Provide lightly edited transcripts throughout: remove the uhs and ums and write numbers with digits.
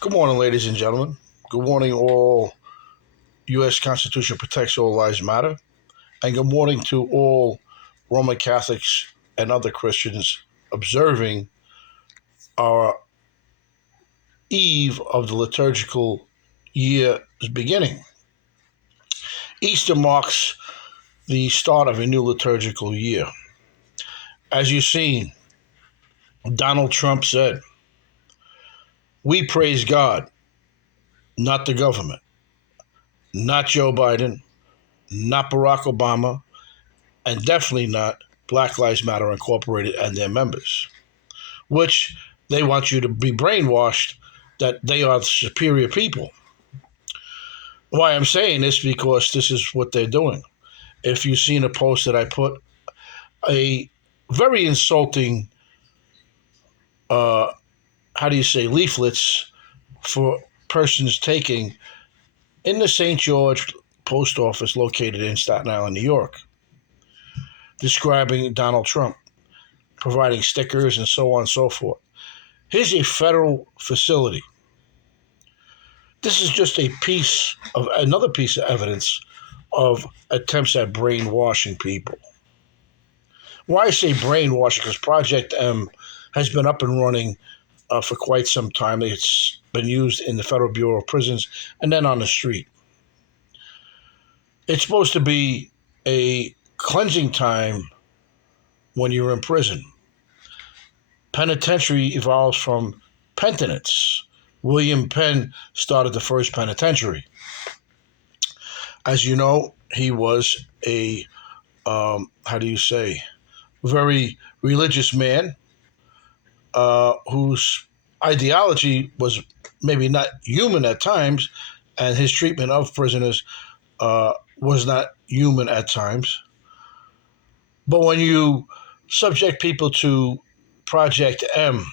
Good morning, ladies and gentlemen. Good morning, all. U.S. Constitution protects all lives matter. And good morning to all Roman Catholics and other Christians observing our eve of the liturgical year's beginning. Easter marks the start of a new liturgical year. As you've seen, Donald Trump said, "We praise God, not the government, not Joe Biden, not Barack Obama, and definitely not Black Lives Matter Incorporated and their members," which they want you to be brainwashed that they are the superior people. Why I'm saying this, because this is what they're doing. If you've seen a post that I put, a very insulting, uh, leaflets for persons taking in the St. George post office located in Staten Island, New York, describing Donald Trump, providing stickers and so on and so forth. Here's a federal facility. This is just another piece of evidence of attempts at brainwashing people. Why I say brainwashing? Because Project M has been up and running for quite some time. It's been used in the Federal Bureau of Prisons and then on the street. It's supposed to be a cleansing time when you're in prison. Penitentiary evolves from penitence. William Penn started the first penitentiary. As you know, he was a, very religious man whose ideology was maybe not human at times, and his treatment of prisoners was not human at times. But when you subject people to Project M,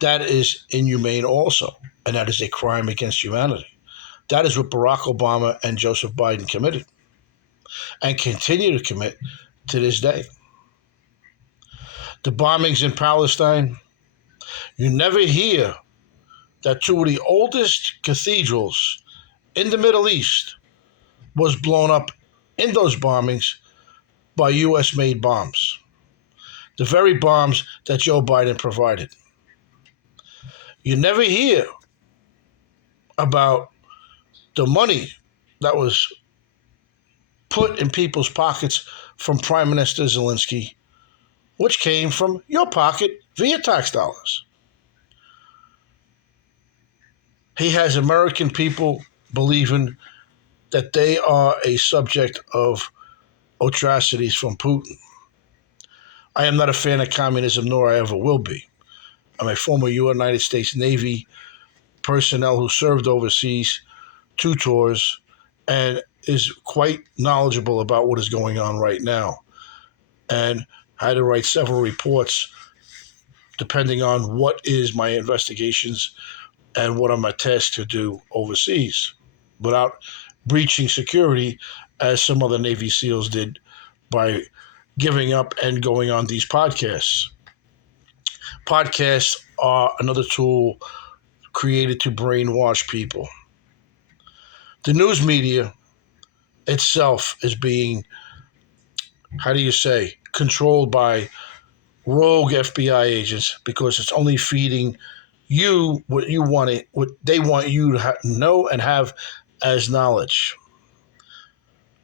that is inhumane also, and that is a crime against humanity. That is what Barack Obama and Joseph Biden committed and continue to commit to this day. The bombings in Palestine, you never hear that two of the oldest cathedrals in the Middle East was blown up in those bombings by U.S.-made bombs, the very bombs that Joe Biden provided. You never hear about the money that was put in people's pockets from Prime Minister Zelensky, which came from your pocket via tax dollars. He has American people believing that they are a subject of atrocities from Putin. I am not a fan of communism, nor I ever will be. I'm a former United States Navy personnel who served overseas 2 tours and is quite knowledgeable about what is going on right now, and I had to write several reports depending on what is my investigations and what I'm tasked to do overseas without breaching security as some other Navy SEALs did by giving up and going on these podcasts. Podcasts are another tool created to brainwash people. The news media itself is being, controlled by rogue FBI agents because it's only feeding you what they want you to know and have as knowledge.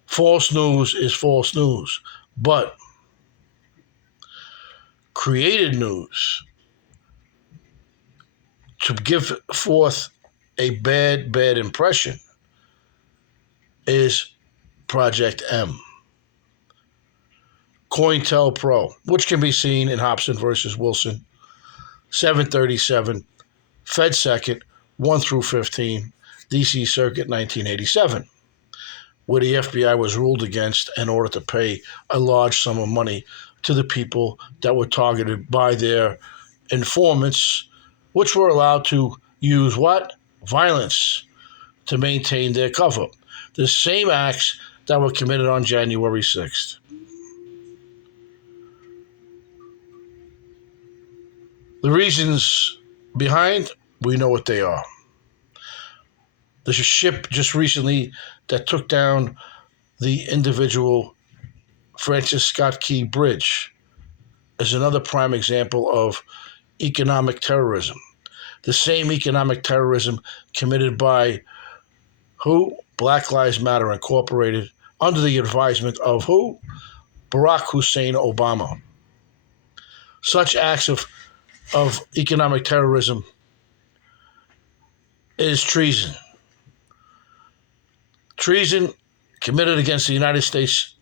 False news is false news, but created news to give forth a bad impression is Project M. Cointel Pro, which can be seen in Hobson versus Wilson, 737, Fed Second, 1 through 15, D.C. Circuit, 1987, where the FBI was ruled against in order to pay a large sum of money to the people that were targeted by their informants, which were allowed to use what? Violence to maintain their cover. The same acts that were committed on January 6th. The reasons behind We know what they are. There's a ship just recently that took down the individual Francis Scott Key Bridge as another prime example of economic terrorism. The same economic terrorism committed by who? Black Lives Matter Incorporated, under the advisement of who? Barack Hussein Obama. Such acts of economic terrorism is treason. Treason committed against the United States